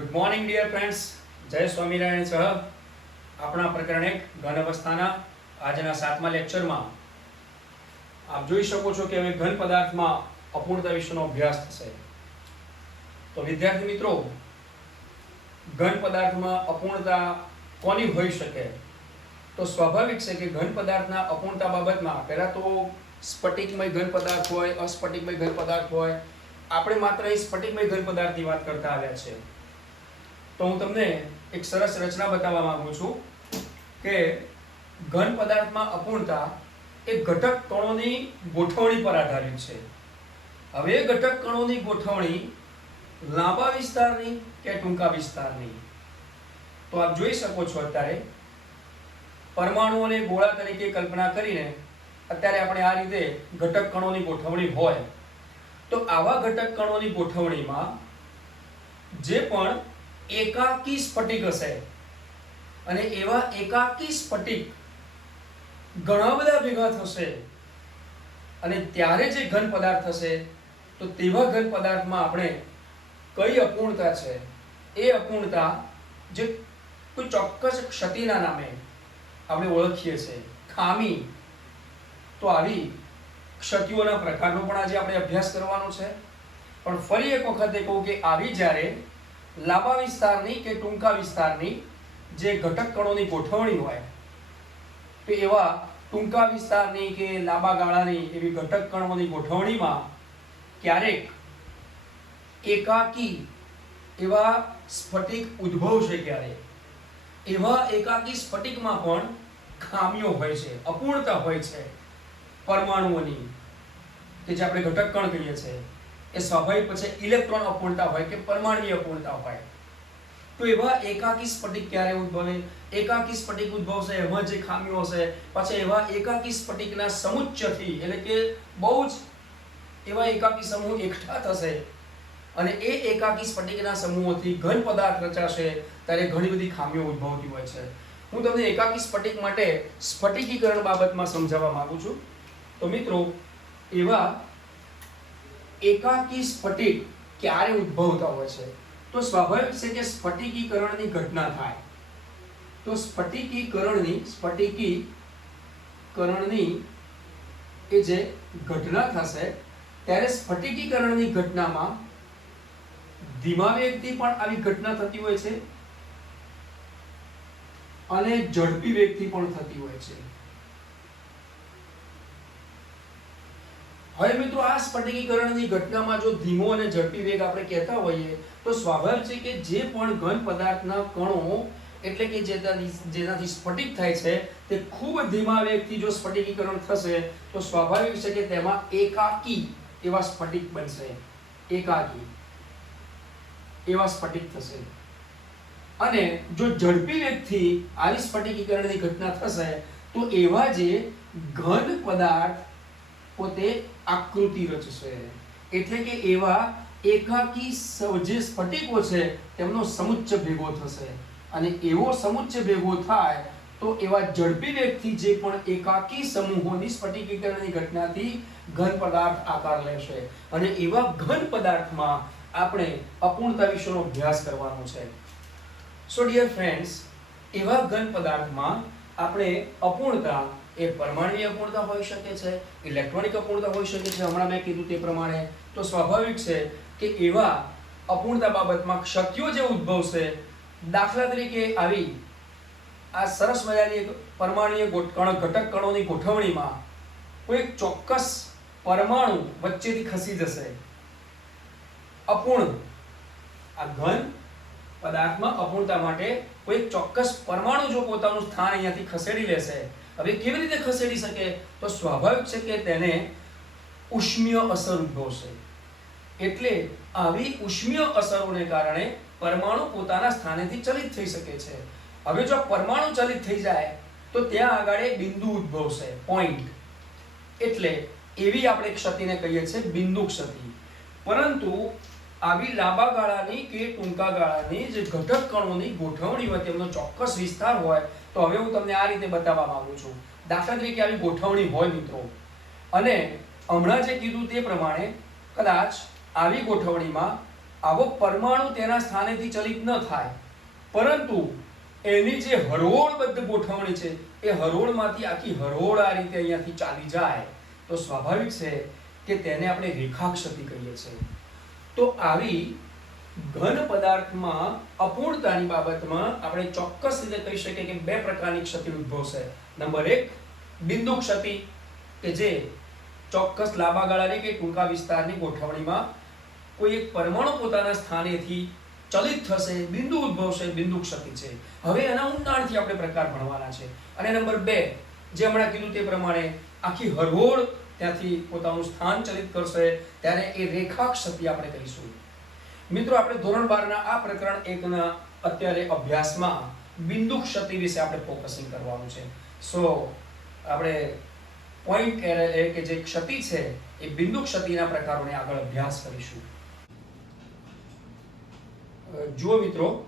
Good morning dear friends, જય સ્વામિનારાયણ સહ આપણા પ્રકરણ 1 ઘન અવસ્થાના આજના 7મા લેક્ચરમાં આપ જોઈ શકો છો કે હવે ઘન પદાર્થમાં અપૂર્ણતા વિશેનો અભ્યાસ થશે. તો વિદ્યાર્થી મિત્રો, ઘન પદાર્થમાં અપૂર્ણતા કોની હોઈ શકે? તો સ્વાભાવિક છે કે ઘન પદાર્થના અપૂર્ણતા બાબતમાં પહેલા તો સ્ફટિકમય ઘન પદાર્થ હોય, અસ્ફટિકમય ઘન પદાર્થ હોય. આપણે માત્ર એ સ્ફટિકમય ઘન પદાર્થની વાત કરતા આવ્યા છે. તો હું તમને એક સરસ રચના બતાવવા માંગુ છું કે ઘન પદાર્થમાં અપૂર્ણતા એ ઘટક કણોની ગોઠવણી પર આધારિત છે. હવે એ ઘટક કણોની ગોઠવણી લાંબા વિસ્તારની કે ટૂંકા વિસ્તારની? તો આપ જોઈ શકો છો અત્યારે પરમાણુઓને ગોળા તરીકે કલ્પના કરીને અત્યારે આપણે આ રીતે ઘટક કણોની ગોઠવણી હોય તો આવા ઘટક કણોની ગોઠવણીમાં જે પણ એકાકી સ્ફટિક હશે અને એવા એકાકી સ્ફટિક ઘણા બધા ભેગા થશે અને ત્યારે જે ઘન પદાર્થ થશે તો તેવા ઘન પદાર્થમાં આપણે કઈ અપૂર્ણતા છે એ અપૂર્ણતા જે કોઈ ચોક્કસ ક્ષતિના નામે આપણે ઓળખીએ છીએ, ખામી. તો આવી ક્ષતિઓના પ્રકારનો પણ આજે આપણે અભ્યાસ કરવાનો છે. પણ ફરી એક વખત કહું કે આવી જ્યારે લાંબા વિસ્તારની કે ટૂંકા વિસ્તારની જે ઘટક કણોની ગોઠવણી હોય તો એવા ટૂંકા વિસ્તારની કે લાંબા ગાળાની એવી ઘટક કણોની ગોઠવણીમાં ક્યારેક એકાકી એવા સ્ફટિક ઉદ્ભવશે. ક્યારે એવા એકાકી સ્ફટિકમાં પણ ખામીઓ હોય છે, અપૂર્ણતા હોય છે પરમાણુઓની, કે જે આપણે ઘટક કણ કહીએ છીએ. એ સ્વાભાવિક પછી ઇલેક્ટ્રોન અપૂર્ણતા હોય કે પરમાણુય અપૂર્ણતા હોય. તો એવા એકાકી સ્ફટિક ક્યારે ઉદ્ભવે? એકાકી સ્ફટિક ઉદ્ભવશે, એમાં જે ખામીઓ હશે, પછી એવા એકાકી સ્ફટિકના સમુચ્ચયથી, એટલે કે બહુ જ એવા એકાકી સમૂહ એકઠા થશે અને એ એકાકી સ્ફટિકના સમૂહોથી ઘન પદાર્થ રચાશે ત્યારે ઘણી બધી ખામીઓ ઉદ્ભવતી હોય છે. હું તમને એકાકી સ્ફટિક માટે સ્ફટિકીકરણ બાબતમાં સમજાવવા માંગુ છું. તો મિત્રો, એવા એકાકી સ્ફટિક ક્યારે ઉદ્ભવતા હોય છે? તો સ્વાભાવિક છે કે સ્ફટિકીકરણની ઘટના થાય. તો સ્ફટિકીકરણની એ જે ઘટના થશે ત્યારે સ્ફટિકીકરણની ઘટનામાં ધીમા વેગથી પણ આવી ઘટના થતી હોય છે અને ઝડપી વેગથી પણ થતી હોય છે. હવે મિત્રો, આ સ્ફટિકીકરણની ઘટનામાં જો ધીમો અને ઝડપી વેગ આપણે કહેતા હોઈએ તો સ્વાભાવિક છે કે જે પણ ઘન પદાર્થના કણો, એટલે કે જેનાથી સ્ફટિક થાય છે, તે ખૂબ ધીમા વેગથી જો સ્ફટિકીકરણ થશે તો સ્વાભાવિક છે કે તેમાં એકાકી એવા સ્ફટિક બનશે. એકાકી એવા સ્ફટિક થશે. અને જો ઝડપી વેગથી આવી સ્ફટિકીકરણની ઘટના થશે તો એવા જે ઘન પદાર્થ પોતે આકૃતિ રચશે. એટલે કે એવા એકાકી જે સ્ફટિકો છે તેમનો સમુચ્ચય ભેગો થશે અને એવો સમુચ્ચય ભેગો થાય તો એવા ઝડપી વેગથી જે પણ એકાકી સમૂહોની સ્ફટિકીકરણની ઘટનાથી ઘન પદાર્થ આકાર લેશે અને એવા ઘન પદાર્થમાં આપણે અપૂર્ણતા વિશેનો અભ્યાસ કરવાનો છે. સો ડિયર ફ્રેન્ડ્સ, એવા ઘન પદાર્થમાં આપણે અપૂર્ણતા એ પરમાણુય અપૂર્ણતા હોઈ શકે છે, ઇલેક્ટ્રોનિક અપૂર્ણતા હોઈ શકે છે, હમણાં મેં કીધું તે પ્રમાણે. તો સ્વાભાવિક છે કે એવા અપૂર્ણતા બાબતમાં ક્ષતિઓ જે ઉદ્ભવશે, દાખલા તરીકે આવી આ સરસ મજાની પરમાણુય ઘટક કણોની ગોઠવણીમાં કોઈ ચોક્કસ પરમાણુ વચ્ચેથી ખસી જશે. અપૂર્ણ આ ઘન પદાર્થમાં અપૂર્ણતા માટે કોઈ ચોક્કસ પરમાણુ જો પોતાનું સ્થાન અહીંયાથી ખસેડી લેશે, હવે કેવી રીતે ખસેડી શકે? તો સ્વાભાવિક છે કે તેને ઉષ્મીય અસર ઉદ્ભવશે. એટલે આવી ઉષ્મીય અસરોને કારણે પરમાણુ પોતાના સ્થાનેથી ચલિત થઈ શકે છે. હવે જો પરમાણુ ચલિત થઈ જાય તો ત્યાં આગળ એક બિંદુ ઉદ્ભવશે, પોઈન્ટ. એટલે એવી આપણે ક્ષતિને કહીએ છીએ બિંદુ ક્ષતિ. પરંતુ આવી લાંબા ગાળાની કે ટૂંકા ગાળાની જે ઘટક કણોની ગોઠવણી હોય, તેમનો ચોક્કસ વિસ્તાર હોય, તો હવે હું તમને આ રીતે બતાવવા માંગુ છું. દાખલા તરીકે આવી ગોઠવણી હોય મિત્રો, અને હમણાં જે કીધું તે પ્રમાણે કદાચ આવી ગોઠવણીમાં આવો પરમાણુ તેના સ્થાનેથી ચલિત ન થાય, પરંતુ એની જે હરોળબદ્ધ ગોઠવણી છે એ હરોળમાંથી આખી હરોળ આ રીતે અહીંયાથી ચાલી જાય તો સ્વાભાવિક છે કે તેને આપણે રેખાક્ષતિ કહીએ છીએ. તો આવી ઘન પદાર્થમાં અપૂર્ણતાની બાબતમાં આપણે ચોક્કસ રીતે કહી શકીએ કે બે પ્રકારની ક્ષતિ ઉદ્ભવશે. નંબર 1 બિંદુ ક્ષતિ, કે જે ચોક્કસ લાંબા ગાળાની કે ટૂંકા વિસ્તારની ગોઠવણીમાં કોઈ એક પરમાણુ પોતાના સ્થાનેથી ચલિત થશે, બિંદુ ઉદ્ભવશે, બિંદુ ક્ષતિ છે. હવે એના ઊંડાણથી આપણે પ્રકાર ભણવાના છે. અને નંબર 2 જે હમણાં કીધું તે પ્રમાણે આખી હરોળ ત્યાંથી પોતાનું સ્થાન ચલિત કરશે ત્યારે એ રેખા ક્ષતિ આપણે કહીશું. મિત્રો, આપણે ધોરણ 12 ના આ પ્રકરણ 1 ના અત્યારે અભ્યાસમાં બિંદુ ક્ષતિ વિશે આપણે ફોકસિંગ કરવાનું છે. સો આપણે પોઈન્ટ એ કે જે ક્ષતિ છે એ બિંદુ ક્ષતિના પ્રકારોને આગળ અભ્યાસ કરીશું. જુઓ મિત્રો,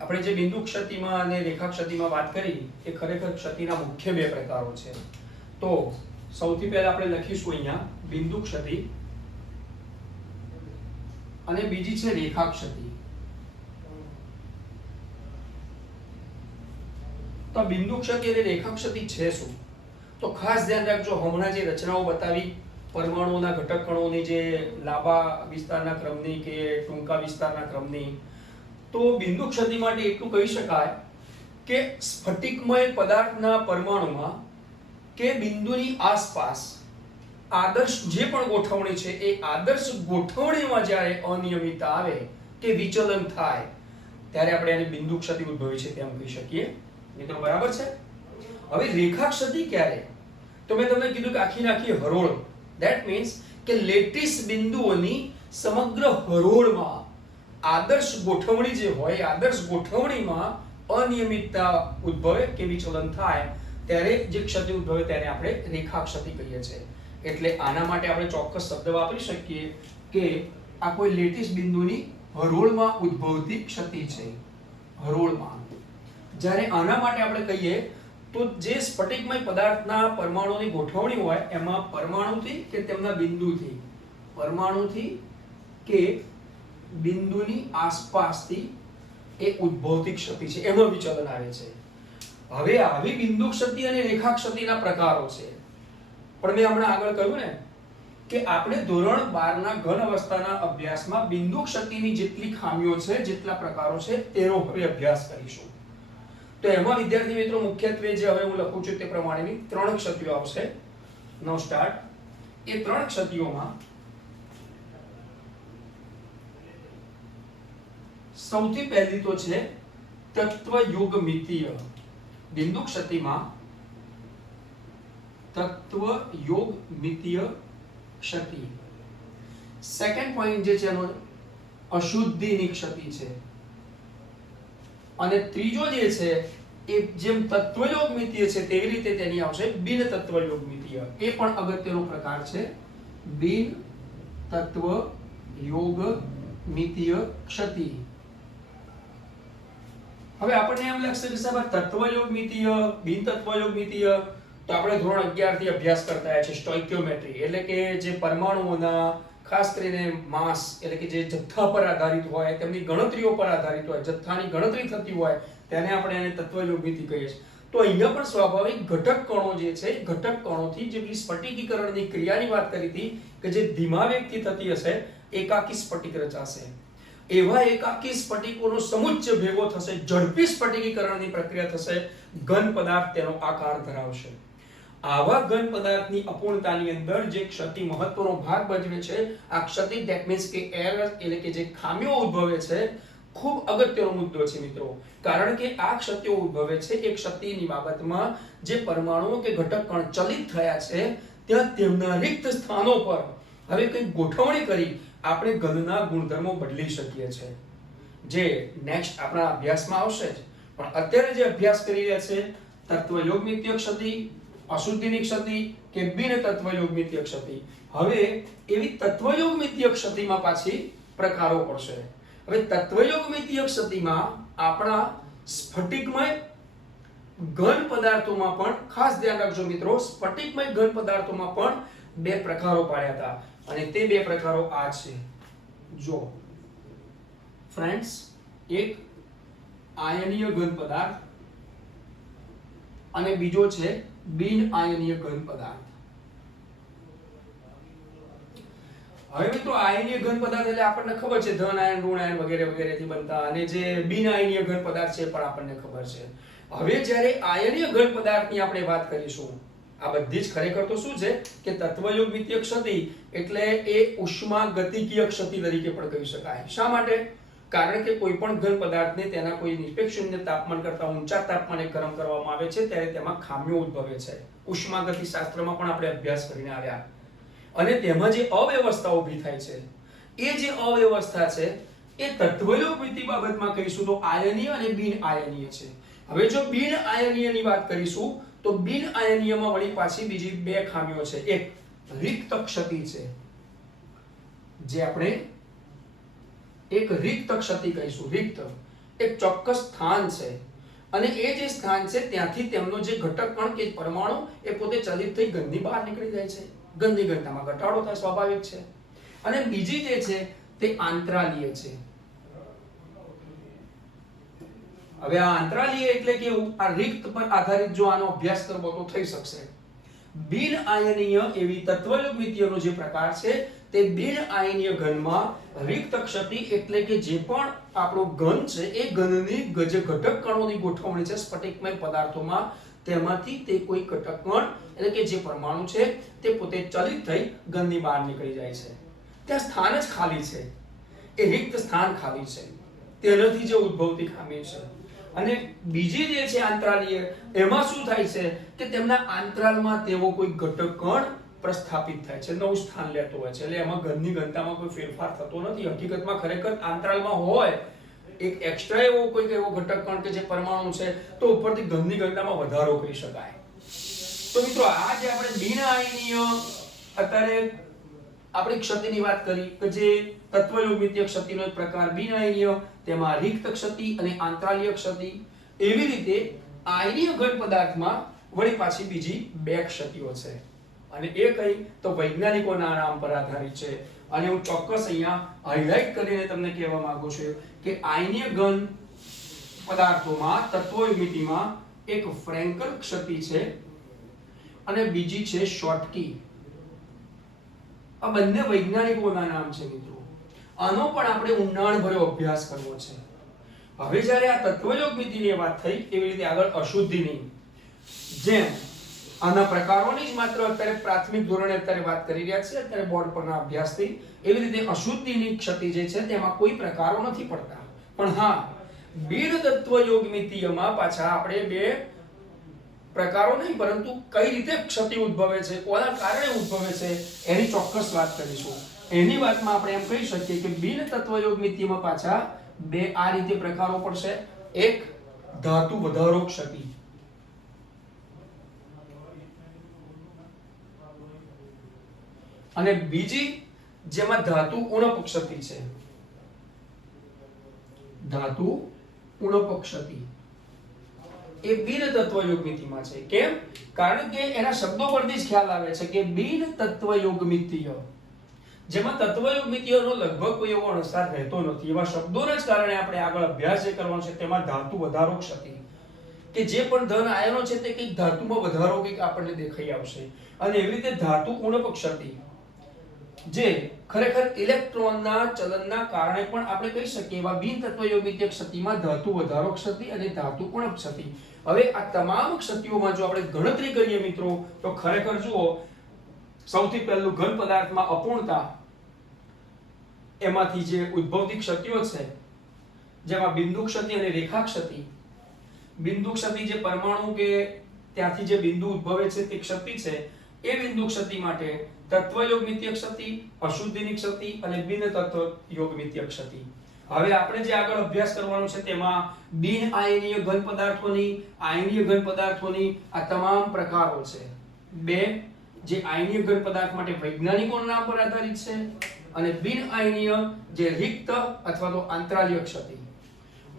આપણે જે બિંદુ ક્ષતિમાં અને રેખા ક્ષતિમાં વાત કરી એ ખરેખર ક્ષતિના મુખ્ય બે પ્રકારો છે. તો સૌથી પહેલા આપણે લખીશું અહીંયા બિંદુ ક્ષતિ અને બીજી છે રેખા ક્ષતિ. તો બિંદુ ક્ષતિ અને રેખા ક્ષતિ છે શું? તો ખાસ ધ્યાન રાખજો, હમણાં જે રચનાઓ બતાવી પરમાણુઓના ઘટક કણોની, જે લાંબા વિસ્તારના ક્રમની કે ટૂંકા વિસ્તારના ક્રમની, તો બિંદુ ક્ષતિ માટે એટલું કહી શકાય કે સ્ફટિકમય પદાર્થના પરમાણુમાં કે બિંદુની આસપાસ આદર્શ જે પણ ગોઠવણી છે એ આદર્શ ગોઠવણીમાં જ્યારે અનિયમિતતા આવે કે વિચલન થાય ત્યારે આપણે આને બિંદુ ક્ષતિ ઉદ્ભવી છે તેમ કહી શકીએ. મિત્રો, બરાબર છે? હવે રેખા ક્ષતિ ક્યારે? તો મેં તમને કીધું કે આખી હરોળ, ધેટ મીન્સ કે લેટિસ બિંદુઓની સમગ્ર હરોળમાં આદર્શ ગોઠવણી જે હોય, આદર્શ ગોઠવણીમાં અનિયમિતતા ઉદ્ભવે કે વિચલન થાય ત્યારે જે ક્ષતિ ઉદ્ભવે તેને આપણે રેખા ક્ષતિ કહીએ છીએ. એટલે આના માટે આપણે ચોક્કસ શબ્દ વાપરી શકીએ કે આ કોઈ લેટિસ બિંદુની હરોળમાં ઉદ્ભવતી ક્ષતિ છે. હરોળમાં જ્યારે આના માટે આપણે કહીએ તો જે સ્ફટિકમય પદાર્થના પરમાણુની ગોઠવણી હોય એમાં પરમાણુથી કે તેમના બિંદુથી, પરમાણુથી કે બિંદુની આસપાસથી એ ઉદ્ભવતી ક્ષતિ છે, એમાં વિચલન આવે છે. હવે આવી બિંદુ ક્ષતિ અને રેખા ક્ષતિના પ્રકારો છે. પણ મેં હમણાં આગળ કહ્યું ને કે આપણે ધોરણ 12 ના ઘન અવસ્થાના અભ્યાસમાં બિંદુ ક્ષતિની જેટલી ખામીઓ છે, જેટલા પ્રકારો છે તેનો હવે અભ્યાસ કરીશું. તો એમાં વિદ્યાર્થી મિત્રો મુખ્યત્વે જે હવે હું લખું છું તે પ્રમાણેની 3 ક્ષતિઓ આવશે. નો સ્ટાર્ટ. એ 3 ક્ષતિઓમાં સૌથી પહેલી તો છે તત્વયોગમિતીય. બિંદુ ક્ષતિમાં તત્વયોગમિતીય ક્ષતિ. સેકન્ડ પોઈન્ટ જે છે એનો અશુદ્ધિની ક્ષતિ છે. અને ત્રીજો જે છે એ જેમ તત્વયોગમિતીય છે તેવી રીતે તેની આવશે બિન તત્વયોગમિતીય. એ પણ અગત્યનો પ્રકાર છે, બિન તત્વયોગમિતીય ક્ષતિ. હવે આપણને એમ લાગશે કે સાહેબ તત્વયોગમિતીય, બિન તત્વયોગમિતીય તો આપણે ધોરણ 11 થી અભ્યાસ કરતા આવ્યા છે સ્ટોઇકિયોમેટ્રી, એટલે કે જે પરમાણુઓના ખાસ કરીને માસ એટલે કે જે જથ્થા પર આધારિત હોય, તેમની ગણતરીઓ પર આધારિત હોય, જથ્થાની ગણતરી થતી હોય તેને આપણે એને તત્વયોગમિતિ કહીએ છીએ. તો અહીંયા પણ સ્વાભાવિક ઘટક કણો જે છે, ઘટક કણોથી જે સ્ફટિકીકરણની ક્રિયાની વાત કરી હતી કે જે ધીમા વેગથી થતી હશે, એકાકી સ્ફટિક રચાશે. એવા એકાકી સ્ફટિકોનો સમુચ્ચય ભેગો થશે, ઝડપી સ્ફટિકીકરણની પ્રક્રિયા થશે, ઘન પદાર્થ તેનો આકાર ધરાવશે. આવા ઘન પદાર્થની અપૂર્ણતાની અંદર જે ક્ષતિ મહત્વનો ભાગ ભજવે છે, આ ક્ષતિ ધેટ મીન્સ કે એરર એટલે કે જે ખામીઓ ઉદ્ભવે છે, ખૂબ અગત્યનો મુદ્દો છે મિત્રો. કારણ કે આ ક્ષતિઓ ઉદ્ભવે છે એ ક્ષતિની બાબતમાં જે પરમાણુઓ કે ઘટક કણ ચલિત થયા છે ત્યાં તેમના રિક્ત સ્થાનો પર હવે કંઈક ગોઠવણી કરી આપણે ઘનના ગુણધર્મો બદલી શકીએ છીએ, જે નેક્સ્ટ આપણા અભ્યાસમાં આવશે જ. પણ અત્યારે જે અભ્યાસ કરી રહ્યા છે તત્વયોગમિતીય ક્ષતિ, અશુદ્ધિની ક્ષતિ કે બિન તત્વયોગમિતીય ક્ષતિ. હવે એવી તત્વયોગમિતીય ક્ષતિમાં પાછી પ્રકારો પડશે. હવે તત્વયોગમિતીય ક્ષતિમાં આપણા સ્ફટિકમય ઘન પદાર્થોમાં પણ ખાસ ધ્યાન રાખજો મિત્રો, સ્ફટિકમય ઘન પદાર્થોમાં પણ બે પ્રકારો પાડ્યા હતા અને તે બે પ્રકારો આ છે. જો ફ્રેન્ડ્સ એક આયનીય ઘન પદાર્થ અને બીજો છે બિન આયનીય ઘન પદાર્થ. હવે મિત્રો આયનીય ઘન પદાર્થ એટલે આપણને ખબર છે ધન આયન ઋણ આયન વગેરે વગેરેથી બનતા, અને જે બિન આયનીય ઘન પદાર્થ છે પણ આપણને ખબર છે. હવે જ્યારે આયનીય ઘન પદાર્થની આપણે વાત કરીશું, આ બધી જ ખરેખર તો શું છે કે તત્વયોગમિતીય ક્ષતિ એટલે એ ઉષ્મા ગતિકીય ક્ષતિ તરીકે પણ કહી શકાય. શા માટે? કારણ કે કોઈ પણ ઘન પદાર્થને તેના કોઈ નિરપેક્ષ શૂન્ય તાપમાન કરતા ઊંચા તાપમાને ગરમ કરવામાં આવે છે ત્યારે તેમાં ખામીઓ ઉદ્ભવે છે. ઉષ્માગતિ શાસ્ત્રમાં પણ આપણે અભ્યાસ કરીને આવ્યા. અને તેમાં જે અવ્યવસ્થા ઊભી થાય છે, એ જે અવ્યવસ્થા છે એ તત્વયોગમિતિ બાબતમાં કહીશું તો આયનીય અને બિન આયનીય છે. હવે જો બિન આયનીયની વાત કરીશું તો બિન આયનીયમાં વળી પાછી બીજી બે ખામીઓ છે. એક રિક્ત ક્ષતિ છે, જે આપણે એક રિક્ત ક્ષતિ કહીશું. રિક્ત એક ચોક્કસ સ્થાન છે, અને એ જે સ્થાન છે ત્યાંથી તેમનો જે ઘટક કણ કે પરમાણુ એ પોતે ચલિત થઈ ગંધની બહાર નીકળી જાય છે. ગંધની ઘનતામાં ઘટાડો થાય, સ્વાભાવિક છે. અને બીજી જે છે તે આંતરાલીય છે. હવે આ આંતરાલીય એટલે કેવું? આ રિક્ત પર આધારિત જો આનો અભ્યાસ કરવો તો થઈ શકશે. બિન આયનીય એવી તત્વયોગમિતિયનો જે પ્રકાર છે તે બિન આયનીય ઘનમાં રિક્ત ક્ષતિ એટલે કે જે પણ આપણો ઘન છે એ ઘનની જે ઘટક કણોની ગોઠવણી છે સ્ફટિકમય પદાર્થોમાં, તેમાંથી તે કોઈ ઘટક કણ એટલે કે જે પરમાણુ છે તે પોતે ચલિત થઈ ઘનની બહાર નીકળી જાય છે. ત્યાં સ્થાન જ ખાલી છે, એ રિક્ત સ્થાન ખાલી છે, તેનાથી જે ઉદ્ભવતી ખામી છે. અને બીજી જે છે આંતરાલીય, એમાં શું થાય છે કે તેમના આંતરાલમાં તેવો કોઈ ઘટક કણ પ્રસ્થાપિત થાય છે, નવું સ્થાન લેતો હોય છે. એટલે એમાં ઘનની ઘનતામાં કોઈ ફેરફાર થતો નથી. હકીકતમાં ખરેખર આંતરાલમાં હોય એક એક્સ્ટ્રા એવો કોઈ એવો ઘટક કણ કે જે પરમાણુ છે તો ઉપરથી ઘનની ઘનતામાં વધારો કરી શકાય. તો મિત્રો આ જે આપણે બિન આયનીય અત્યારે આપણી ક્ષતિની વાત કરી કે જે તત્વયોગમિતીય ક્ષતિનો એક પ્રકાર બિન આયનીય, તેમાં રિક્ત ક્ષતિ અને આંતરાલીય ક્ષતિ. એવી રીતે આયનીય ઘન પદાર્થમાં વળી પાછી બીજી બે ક્ષતિઓ છે, અને એ કઈ તો વૈજ્ઞાનિકોના નામ પર આધારિત છે. અને હું ચોક્કસ અહીંયા હાઇલાઇટ કરીને તમને કહેવા માંગુ છું કે આયનીય ઘન પદાર્થોમાં તત્વયોગમિતિમાં એક ફ્રેન્કલ ક્ષતિ છે અને બીજી છે શોર્ટકી. આ બંને વૈજ્ઞાનિકોના નામ છે મિત્રો. આનો પણ આપણે ઊંડાણભર્યો અભ્યાસ કરવો છે. હવે જ્યારે આ તત્વયોગમિતિની વાત થઈ, એવી રીતે આગળ અશુદ્ધિની, જેમ આના પ્રકારોની જ માત્ર અત્યારે પ્રાથમિક ધોરણે અત્યારે વાત કરી રહ્યા છીએ અત્યારે બોર્ડ પરના અભ્યાસથી, એવી રીતે અશુદ્ધિની ક્ષતિ જે છે તેમાં કોઈ પ્રકારો નથી પડતા. પણ હા, બિન તત્વયોગમિતિયમાં પાછા આપણે બે પ્રકારો નહીં પરંતુ કઈ રીતે ક્ષતિ ઉદ્ભવે છે, કોના કારણે ઉદ્ભવે છે એની ચોક્કસ વાત કરીશું. એની વાતમાં આપણે એમ કહી શકીએ કે બિન તત્વયોગમિતિયમાં પાછા બે આ રીતે પ્રકારો પડશે. એક ધાતુ વધારો ક્ષતિ, અને બીજી જેમાં ધાતુ ઉણપ ક્ષતિ છે. ધાતુ ઉણપ ક્ષતિ એ બિન તત્વયોગમિતિમાં છે. કેમ? કારણ કે એના શબ્દો પરથી જ ખ્યાલ આવે છે કે બિન તત્વયોગમિતિય, જેમાં તત્વયોગમિતિયનો લગભગ કોઈ એવો અણસાર રહેતો નથી. એવા શબ્દોના જ કારણે આપણે આગળ અભ્યાસ જે કરવાનો છે તેમાં ધાતુ વધારો ક્ષતિ, કે જે પણ ધન આયનો છે તે કંઈક ધાતુમાં વધારો કંઈક આપણને દેખાઈ આવશે. અને એવી રીતે ધાતુ ઉણપ ક્ષતિ, જે ખરેખર ઇલેક્ટ્રોનના ચલનના કારણે પણ આપણે કહી શકીએ એવા બિન તત્વયોગમિતીય ક્ષતિમાં ધાતુ વધારો ક્ષતિ અને ધાતુ ઉણપ ક્ષતિ. હવે આ તમામ ક્ષતિઓમાં જો આપણે ગણતરી કરીએ મિત્રો તો ખરેખર જુઓ, સૌથી પહેલું ઘન પદાર્થમાં અપૂર્ણતા, એમાંથી જે ઉદ્ભવતી ક્ષતિઓ છે જેમાં બિંદુ ક્ષતિ અને રેખા ક્ષતિ. બિંદુ ક્ષતિ જે પરમાણુ કે ત્યાંથી જે બિંદુ ઉદ્ભવે છે તે ક્ષતિ છે. એ બિંદુ ક્ષતિ માટે તત્વયોગમિતીય ક્ષતિ, અશુદ્ધિની ક્ષતિ અને બિન તત્વયોગમિતીય ક્ષતિ. હવે આપણે જે આગળ અભ્યાસ કરવાનો છે તેમાં બિન આયનીય ઘન પદાર્થોની, આયનીય ઘન પદાર્થોની આ તમામ પ્રકારો છે. બે જે આયનીય ઘન પદાર્થ માટે વૈજ્ઞાનિકોના નામ પર આધારિત છે, અને બિન આયનીય જે રિક્ત અથવા તો આંતરાલીય ક્ષતિ.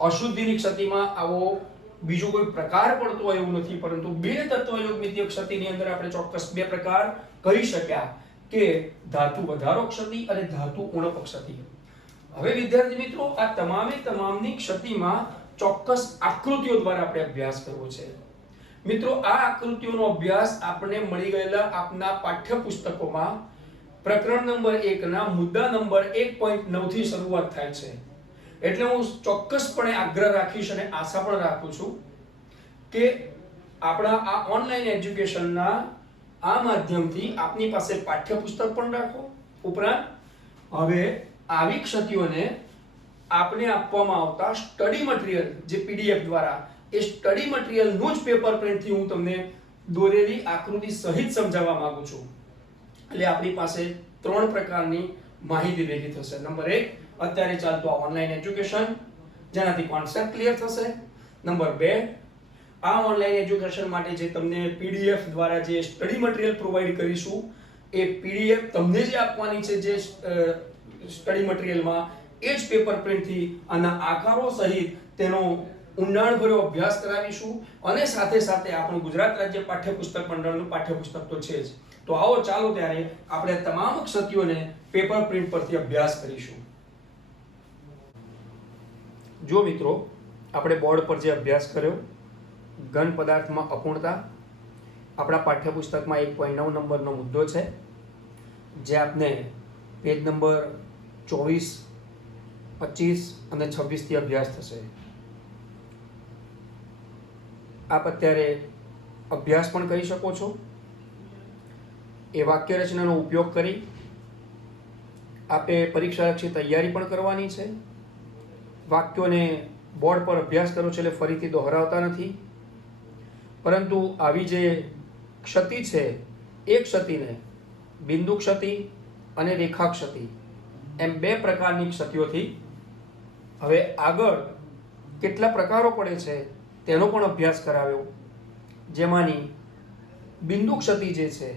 અશુદ્ધિની ક્ષતિમાં આવો બીજો કોઈ પ્રકાર પડતો હોય એવું નથી, પરંતુ બિન તત્વયોગમિતીય ક્ષતિની અંદર આપણે ચોક્કસ બે પ્રકાર કહી શક્યા કે ધાતુ વધારો ક્ષતિ અને ધાતુ ઉણપ ક્ષતિ. હવે વિદ્યાર્થી મિત્રો, આ તમામે તમામની ક્ષતિમાં ચોક્કસ આકૃતિઓ દ્વારા આપણે અભ્યાસ કરવો છે. મિત્રો, આ આકૃતિઓનો અભ્યાસ આપણે મળી ગયેલા આપના પાઠ્યપુસ્તકોમાં પ્રકરણ નંબર 1 ના મુદ્દા નંબર 1.9 થી શરૂઆત થાય છે. એટલે હું ચોક્કસપણે આગ્રહ રાખીશ અને આશા પણ રાખું છું કે આપણા આ ઓનલાઈન એજ્યુકેશનના આ માધ્યમથી આપની પાસે પાઠ્યપુસ્તક પણ રાખો, ઉપરાંત હવે આવી ક્ષતિઓને આપને આપવામાં આવતા સ્ટડી મટીરીયલ જે PDF દ્વારા, એ સ્ટડી મટીરીયલનું જ પેપર પ્રિન્ટથી હું તમને દોરેલી આકૃતિ સહિત સમજાવવા માંગુ છું. એટલે આપણી પાસે 3 પ્રકારની માહિતી ભેગી થશે. નંબર 1, અત્યારે ચાલતું આ ઓનલાઈન એજ્યુકેશન, જેનાથી કોન્સેપ્ટ ક્લિયર થશે. નંબર 2, આ ઓનલાઈન એજ્યુકેશન માટે જે તમને PDF દ્વારા જે સ્ટડી મટીરીયલ પ્રોવાઈડ કરીશું, એ PDF તમને જે આપવાની છે જે સ્ટડી મટીરીયલમાં, એ જ પેપર પ્રિન્ટથી આના આકારો સહિત તેનો ઊંડાણભર્યો અભ્યાસ કરાવીશું. અને સાથે સાથે આપણું ગુજરાત રાજ્ય પાઠ્યપુસ્તક મંડળનું પાઠ્યપુસ્તક તો છે જ. તો આવો ચાલો ત્યારે આપણે તમામ ક્ષતિઓને પેપર પ્રિન્ટ પરથી અભ્યાસ કરીશું. જો મિત્રો, આપણે બોર્ડ પર જે અભ્યાસ કર્યો ઘન પદાર્થમાં અપૂર્ણતા, આપણા પાઠ્યપુસ્તકમાં 1.9 નંબરનો મુદ્દો છે, જે આપને પેજ નંબર 24, 25 અને 26 થી અભ્યાસ થશે. આપ અત્યારે અભ્યાસ પણ કરી શકો છો. એ વાક્ય રચનાનો ઉપયોગ કરી આપે પરીક્ષાલક્ષી તૈયારી પણ કરવાની છે. વાક્યોને બોર્ડ પર અભ્યાસ કરો છો એટલે ફરીથી દોહરાવતા નથી, પરંતુ આવી જે ક્ષતિ છે એ ક્ષતિને બિંદુ ક્ષતિ અને રેખા ક્ષતિ એમ 2 પ્રકારની ક્ષતિઓથી હવે આગળ કેટલા પ્રકારો પડે છે તેનો પણ અભ્યાસ કરાવ્યો. જેમાંની બિંદુ ક્ષતિ જે છે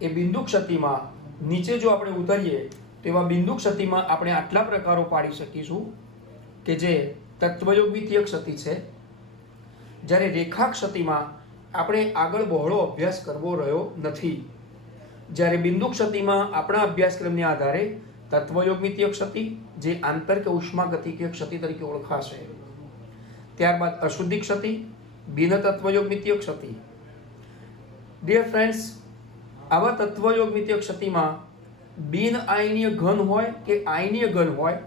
એ બિંદુ ક્ષતિમાં નીચે જો આપણે ઉતરીએ તો એવા બિંદુ ક્ષતિમાં આપણે આટલા પ્રકારો પાડી શકીશું કે જે તત્વયોગમિતીય ક્ષતિ છે. જ્યારે રેખા ક્ષતિમાં આપણે આગળ બહોળો અભ્યાસ કરવો રહ્યો નથી. જ્યારે બિંદુ ક્ષતિમાં આપણા અભ્યાસક્રમને આધારે તત્વયોગમિતીય ક્ષતિ જે આંતર કે ઉષ્માગતિકીય ક્ષતિ તરીકે ઓળખાશે. ત્યારબાદ અશુદ્ધિ ક્ષતિ, બિન તત્વયોગમિતીય ક્ષતિ. ડિયર ફ્રેન્ડ્સ, આવા તત્વયોગમિતીય ક્ષતિમાં બિન આયનીય ઘન હોય કે આયનીય ઘન હોય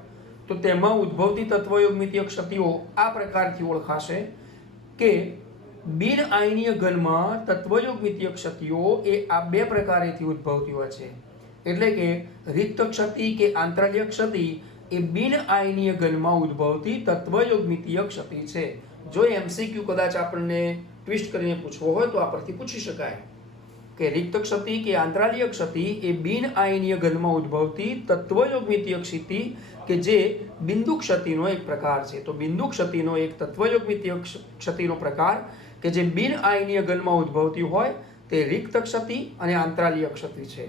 તો તેમાં ઉદ્ભવતી તત્વયોગમિતીય ક્ષતિઓ આ પ્રકારથી ઓળખાશે કે બિન આયનીય ઘનમાં તત્વયોગમિતીય ક્ષતિઓ એ આ 2 પ્રકારેથી ઉદ્ભવતી હોય છે. એટલે કે રિક્ત ક્ષતિ કે આંતરાલીય ક્ષતિ એ બિન આયનીય ઘનમાં ઉદ્ભવતી તત્વયોગમિતીય ક્ષતિ છે. જો MCQ કદાચ આપણને ટ્વિસ્ટ કરીને પૂછવો હોય તો આ પરથી પૂછી શકાય કે રિક્ત ક્ષતિ કે આંતરાલીય ક્ષતિ એ બિન આયનીય ઘનમાં ઉદ્ભવતી તત્વયોગમિતીય ક્ષતિ કે જે બિંદુ ક્ષતિનો એક પ્રકાર છે. તો બિંદુ ક્ષતિનો એક તત્વયોગમિતીય ક્ષતિનો પ્રકાર કે જે બિન આયનીય ઘનમાં ઉદ્ભવતી હોય તે રિક્ત ક્ષતિ અને આંતરાલીય ક્ષતિ છે.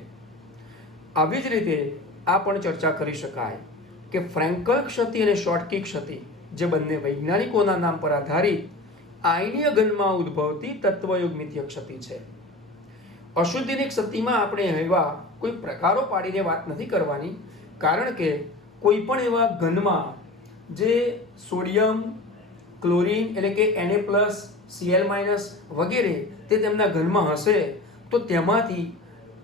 આવી જ રીતે આ પણ ચર્ચા કરી શકાય કે ફ્રેન્કલ ક્ષતિ અને શોર્ટકી ક્ષતિ જે બંને વૈજ્ઞાનિકોના નામ પર આધારિત આયનીય ઘનમાં ઉદ્ભવતી તત્વયોગમિતીય ક્ષતિ છે. અશુદ્ધિની ક્ષતિમાં આપણે એવા કોઈ પ્રકારો પાડીને વાત નથી કરવાની, કારણ કે કોઈ પણ એવા ઘનમાં જે સોડિયમ, ક્લોરીન એટલે કે Na+, Cl- વગેરે તે તેમના ઘનમાં હશે તો તેમાંથી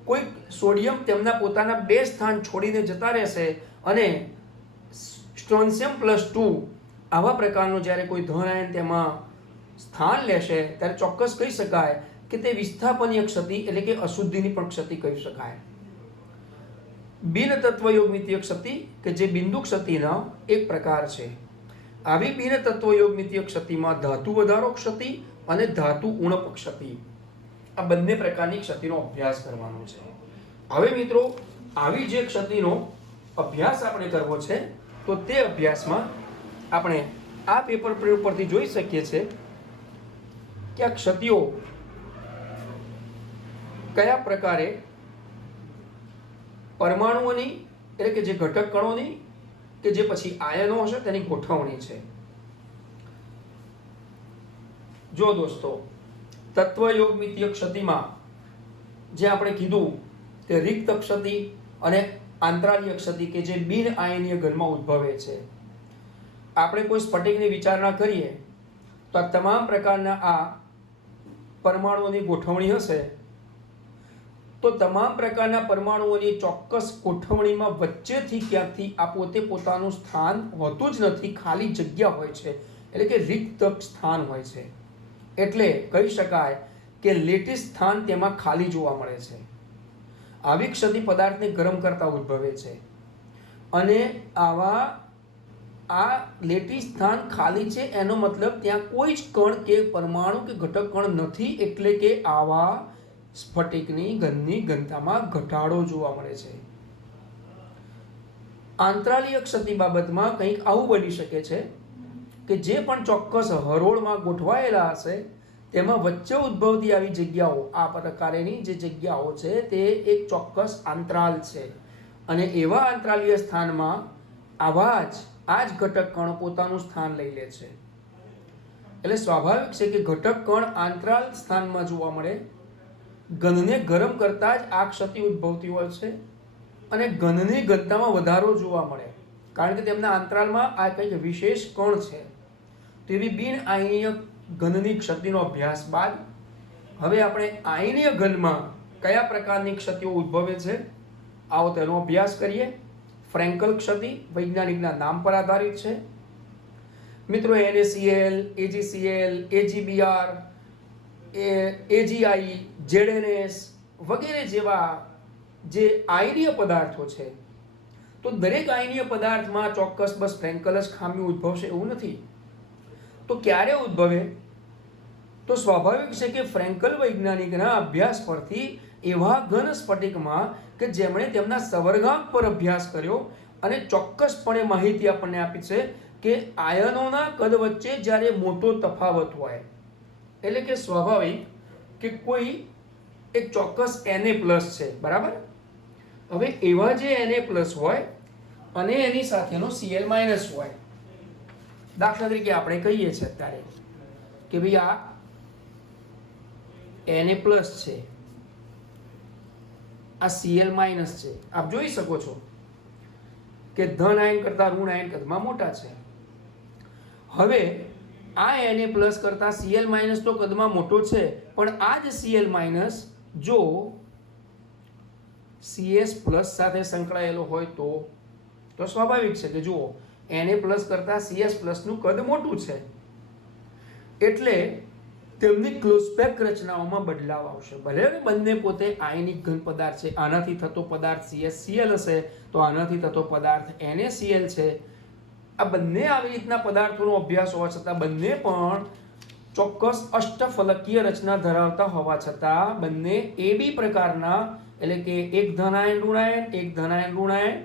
કોઈ સોડિયમ તેમના પોતાના 2 સ્થાન છોડીને જતા રહેશે અને સ્ટ્રોન્શિયમ +2 આવા પ્રકારનો જ્યારે કોઈ ધન આયન તેમાં સ્થાન લેશે ત્યારે ચોક્કસ કહી શકાય કે તે વિસ્થાપનીય ક્ષતિ એટલે કે અશુદ્ધિની પણ ક્ષતિ કહી શકાય. બિન તત્વયોગમિતીય ક્ષતિ કે જે બિંદુ ક્ષતિનો એક પ્રકાર છે. આવી બિન તત્વયોગમિતીય ક્ષતિમાં ધાતુ વધારો ક્ષતિ અને ધાતુ ઉણપ ક્ષતિ આ બંને પ્રકારની ક્ષતિનો અભ્યાસ કરવાનો છે. હવે મિત્રો, આવી જે ક્ષતિનો અભ્યાસ આપણે કરવો છે તો તે અભ્યાસમાં આપણે આ પેપર પરથી જોઈ શકીએ છીએ કે આ ક્ષતિઓ કયા પ્રકારે પરમાણુઓની એટલે કે જે ઘટક કણોની કે જે પછી આયનો હશે તેની ગોઠવણી છે. જો દોસ્તો, તત્વયોગમિતીય ક્ષતિમાં જે આપણે કીધું કે રિક્ત ક્ષતિ અને આંતરાલીય ક્ષતિ કે જે બિન આયનીય ઘનમાં ઉદ્ભવે છે. આપણે કોઈ સ્ફટિકની વિચારણા કરીએ તો આ તમામ પ્રકારના આ પરમાણુઓની ગોઠવણી હશે, તો તમામ પ્રકારના પરમાણુઓની ચોક્કસ ગોઠવણીમાં વચ્ચેથી ક્યાંકથી આ પોતે પોતાનું સ્થાન હોતું જ નથી, ખાલી જગ્યા હોય છે, એટલે કે રિક્ત સ્થાન હોય છે. એટલે કહી શકાય કે લેટિસ સ્થાન તેમાં ખાલી જોવા મળે છે. આવી ક્ષતિ પદાર્થને ગરમ કરતા ઉદ્ભવે છે અને આ લેટિસ સ્થાન ખાલી છે એનો મતલબ ત્યાં કોઈ જ કણ કે પરમાણુ કે ઘટક કણ નથી, એટલે કે આવા સ્ફટિકની ઘનની ઘનતામાં ઘટાડો જોવા મળે છે. આંતરાલીય ક્ષતિ બાબતમાં કંઈક આવું બની શકે છે કે જે પણ ચોક્કસ હરોળમાં ગોઠવાયેલા હશે તેમાં વચ્ચે ઉદ્ભવતી આવી જગ્યાઓ, આ પ્રકારની જે જગ્યાઓ છે તે એક ચોક્કસ અંતરાલ છે અને એવા આંતરાલીય સ્થાનમાં આ જ ઘટક કણ પોતાનું સ્થાન લઈ લે છે. એટલે સ્વાભાવિક છે કે ઘટક કણ આંતરાલ સ્થાનમાં જોવા મળે. ઘનને ગરમ કરતા જ આ ક્ષતિ ઉદ્ભવતી હોય છે અને ઘનની ઘનતામાં વધારો જોવા મળે, કારણ કે તેમના અંતરાલમાં આ કંઈક વિશેષ કણ છે. તેવી બિન આયનીય ઘનની ક્ષતિનો અભ્યાસ બાદ હવે આપણે આયનીય ઘનમાં કયા પ્રકારની ક્ષતિઓ ઉદ્ભવે છે આવો તેનો અભ્યાસ કરીએ. ફ્રેન્કલ ક્ષતિ વૈજ્ઞાનિકના નામ પર આધારિત છે. મિત્રો, NaCl, AgCl, AgBr, AgI, ZnS વગેરે જેવા જે આયનીય પદાર્થો છે, તો દરેક આયનીય પદાર્થમાં ચોક્કસ બસ ફ્રેન્કલ જ ખામી ઉદ્ભવશે એવું નથી. તો ક્યારે ઉદ્ભવે? તો સ્વાભાવિક છે કે ફ્રેન્કલ વૈજ્ઞાનિકના અભ્યાસ પરથી એવા ઘન સ્ફટિકમાં કે જેમણે તેમના સવર્ગાંક પર અભ્યાસ કર્યો અને ચોક્કસપણે માહિતી આપણને આપી છે કે આયનોના કદ વચ્ચે જ્યારે મોટો તફાવત હોય, એટલે કે સ્વાભાવિક કે કોઈ એક ચોક્કસ Na+ છે, બરાબર? હવે એવા જે Na+ હોય અને એની સાથેનો Cl- હોય, દાખલા તરીકે આપણે કહીએ છીએ અત્યારે કે ભાઈ આ Na+ છે, આ Cl- છે. આપ જોઈ શકો છો કે ધન આયન કરતા ઋણ આયન કદમાં મોટા છે. હવે આ Na+ કરતા Cl- તો કદમાં મોટો છે, પણ આ જ Cl- જો CS+ સાથે સંકળાયેલો હોય તો સ્વાભાવિક છે કે જુઓ Na+ કરતા CS+ નું કદ મોટું છે, એટલે તેમની ક્લોઝપેક રચનાઓમાં બદલાવ આવશે. ભલે બંને પોતે આયનિક ઘન પદાર્થ છે, આનાથી થતો પદાર્થ CsCl હશે તો આનાથી થતો પદાર્થ NaCl છે. આ બંને આવી રીતના પદાર્થોનો અભ્યાસ હોવા છતાં બંને પણ ચોક્કસ અષ્ટફલકીય રચના ધરાવતા હોવા છતાં બંને AB પ્રકારના, એટલે કે એક ધન આયન ઋણ આયન, એક ધન આયન ઋણ આયન,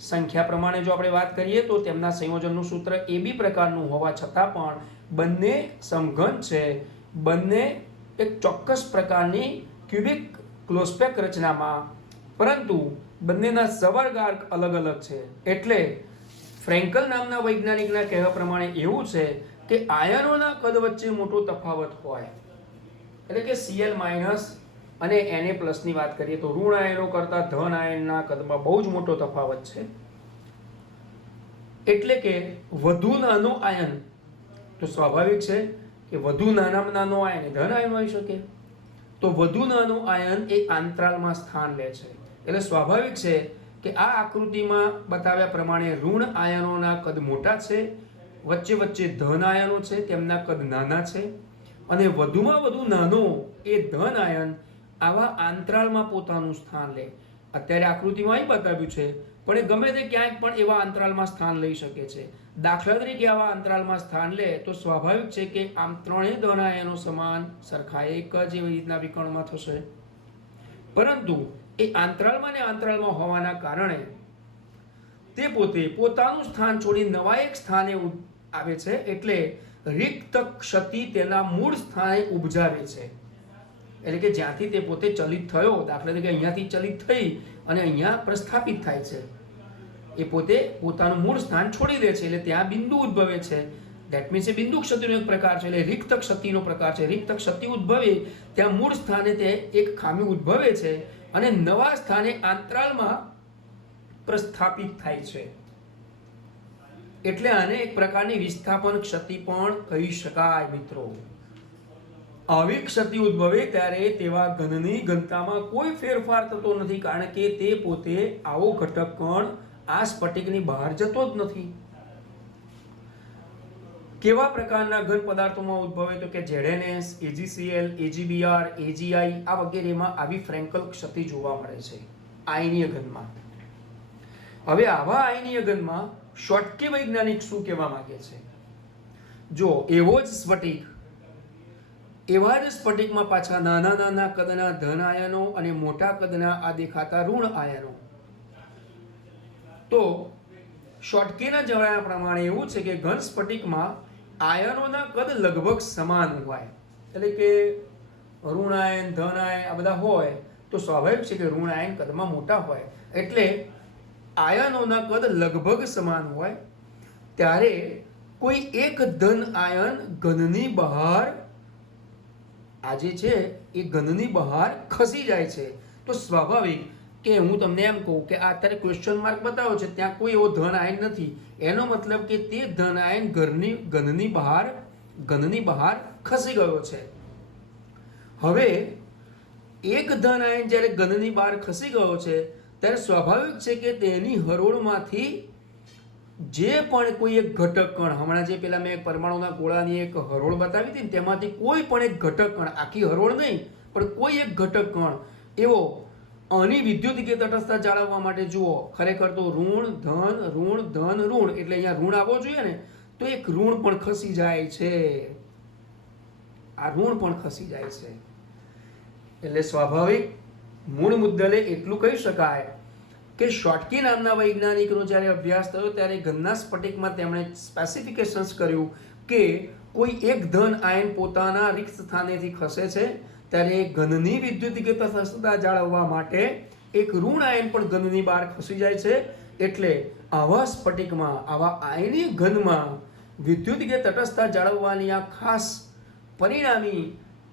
સંખ્યા પ્રમાણે જો આપણે વાત કરીએ તો તેમના સંયોજનનું સૂત્ર AB પ્રકારનું હોવા છતાં પણ બંને સમઘન છે. બંને એક ચોક્કસ પ્રકારની ક્યુબિક ક્લોઝપેક રચનામાં, પરંતુ બંનેના સવર્ગાંક અલગ અલગ છે. એટલે ફ્રેન્કલ નામના વૈજ્ઞાનિકના કહેવા પ્રમાણે એવું છે કે આયનોના કદ વચ્ચે મોટો તફાવત હોય, એટલે કે Cl- અને Na+ ની વાત કરીએ તો ઋણ આયનો કરતા ધન આયનના કદમાં બહુ જ મોટો તફાવત છે. એટલે કે વધુ નાનો આયન, તો સ્વાભાવિક છે કે વધુ નાનામાં નાનો આયન એ ધન આયન હોઈ શકે, તો વધુ નાનો આયન એ આંતરાલમાં સ્થાન લે છે. એટલે સ્વાભાવિક છે કે આ આકૃતિમાં બતાવ્યા પ્રમાણે ઋણ આયનોના કદ મોટા છે, વચ્ચે વચ્ચે ધન આયનો છે તેમના કદ નાના છે, અને વધુમાં વધુ નાનો એ ધન આયન આવા આંતરાલમાં પોતાનું સ્થાન લે. અત્યારે આકૃતિમાં અહીં બતાવ્યું છે, પણ એ ગમે તે ક્યાંક પણ એવા અંતરાલમાં સ્થાન લઈ શકે છે. દાખલા તરીકે આવા અંતરાલમાં સ્થાન લે તો સ્વાભાવિક છે કે આમ ત્રણેય ધન આયનો સમાન સરખા એક જ એવી રીતના વિકર્ણમાં થશે, પરંતુ એ આંતરાલમાં ને આંતરાલમાં હોવાના કારણે તે પોતે પોતાનું સ્થાન છોડી નવા એક સ્થાને આવે છે. એટલે રિક્ત ક્ષતિ તેના મૂળ સ્થાને ઉપજાવે છે. એટલે કે જ્યાંથી તે પોતે ચલિત થયો, દાખલા તરીકે અહીંયાથી ચલિત થઈ અને અહીંયા પ્રસ્થાપિત થાય છે, એ પોતે પોતાનું મૂળ સ્થાન છોડી દે છે, એટલે ત્યાં બિંદુ ઉદ્ભવે છે. ધેટ મીન્સ એ બિંદુ ક્ષતિનો એક પ્રકાર છે, એટલે રિક્ત ક્ષતિનો પ્રકાર છે. રિક્ત ક્ષતિ ઉદ્ભવે ત્યાં મૂળ સ્થાને તે એક ખામી ઉદ્ભવે છે અને નવા સ્થાને આંતરાલમાં પ્રસ્થાપિત થાય છે. એટલે આને એક પ્રકારની વિસ્થાપન ક્ષતિ પણ કહી શકાય. મિત્રો, આવી ક્ષતિ ઉદ્ભવે ત્યારે તેવા ઘનની ઘનતામાં કોઈ ફેરફાર થતો નથી, કારણ કે તે પોતે આવો ઘટક કણ આ સ્ફટિકની બહાર જતો જ નથી. કેવા પ્રકારના ઘન પદાર્થોમાં ઉદ્ભવે તો કે ZnS, AgCl, AgBr, AgI આ વગેરેમાં આવી ફ્રેન્કલ ક્ષતિ જોવા મળે છે આયનીય ઘનમાં. હવે આવા આયનીય ઘનમાં શોર્ટકી વૈજ્ઞાનિક શું કહેવા માંગે છે? જો એવો જ સ્ફટિક, એવા જ સ્ફટિકમાં પાછા નાના નાના કદના ધન આયનો અને મોટા કદના આ દેખાતા ઋણ આયનો. તો શોર્ટકીના જણાવ્યા પ્રમાણે એવું છે કે ઘન સ્ફટિકમાં આયનોના કદ લગભગ સમાન હોય, એટલે કે ઋણ આયન, ધન આયન આ બધા હોય તો સ્વાભાવિક છે કે ઋણ આયન કદમાં મોટા હોય, એટલે આયનોના કદ લગભગ સમાન હોય. ત્યારે કોઈ એક ધન આયન ઘનની બહાર આજે છે એ ઘનની બહાર ખસી જાય છે, તો સ્વાભાવિક કે હું તમને એમ કહું કે આ અત્યારે ક્વેશ્ચન માર્ક બતાવો છે, ત્યાં કોઈ એવો ધન આયન નથી, એનો મતલબ કે તે ધન આયન ઘનની બહાર ખસી ગયો છે. હવે એક ધન આયન જ્યારે ઘનની બહાર ખસી ગયો છે ત્યારે સ્વાભાવિક છે કે તેની હરોળમાંથી જે પણ કોઈ એક ઘટક કણ, હમણાં જે પેલા મેં પરમાણુના ગોળાની એક હરોળ બતાવી હતી ને, તેમાંથી કોઈ પણ એક ઘટક કણ, આખી હરોળ નહીં પણ કોઈ એક ઘટક કણ એવો આની વિદ્યુતીય તટસ્થતા જાળવવા માટે જુઓ, ખરેખર તો ઋણ ધન ઋણ ધન ઋણ, એટલે અહીંયા ઋણ આવવો જોઈએ ને, તો એક ઋણ પણ ખસી જાય છે. આ ઋણ પણ ખસી જાય છે. એટલે સ્વાભાવિક મૂળ મુદ્દલે એટલું કહી શકાય કે શોર્ટકી નામના વૈજ્ઞાનિકનો જ્યારે અભ્યાસ થયો ત્યારે ઘનના સ્ફટિકમાં તેમણે સ્પેસિફિકેશન્સ કર્યું કે કોઈ એક ધન આયન પોતાના રિક્ત સ્થાનેથી ખસે છે ત્યારે ઘનની વિદ્યુતીય તટસ્થતા જાળવવા માટે એક ઋણ આયન પણ ઘનની બહાર ખસી જાય છે. એટલે આવા સ્ફટિકમાં, આવા આયનીય ઘનમાં વિદ્યુતીય તટસ્થતા જાળવવાની આ ખાસ પરિણામી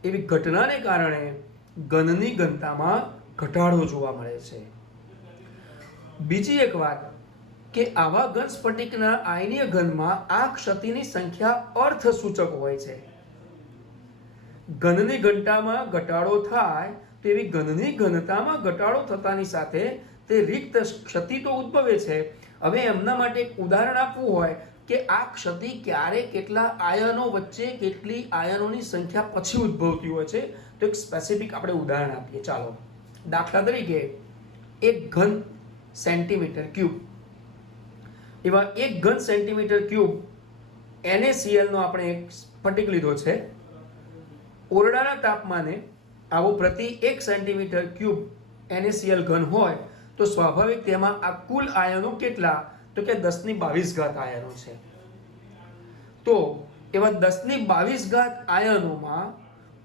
એવી ઘટનાને કારણે ઘનની ઘનતામાં ઘટાડો જોવા મળે છે. બીજી એક વાત કે આવા ઘન સ્ફટિકના આયનીય ઘનમાં આ ક્ષતિની સંખ્યા અર્થસૂચક હોય છે. ઘનની ઘનતામાં ઘટાડો થાય તો એવી ઘનની ઘનતામાં ઘટાડો થતાની સાથે તે રિક્ત ક્ષતિ તો ઉદ્ભવે છે. હવે એમના માટે એક ઉદાહરણ આપવું હોય કે આ ક્ષતિ ક્યારે કેટલા આયનો વચ્ચે કેટલી આયનોની સંખ્યા પછી ઉદ્ભવતી હોય છે, તો એક સ્પેસિફિક આપણે ઉદાહરણ આપીએ. ચાલો, દાખલા તરીકે એક ઘન સેન્ટીમીટર ક્યુબ, એવા એક ઘન સેન્ટીમીટર ક્યુબ NaCl નો આપણે એક સ્ફટિક લીધો છે. ઓરડાના તાપમાને આવો પ્રતિ 1 સેન્ટીમીટર ક્યુબ NaCl ઘન હોય તો સ્વાભાવિક તેમાં આ કુલ આયનો કેટલા, તો કે 1022 આયનો છે. તો એવા 1022 આયનોમાં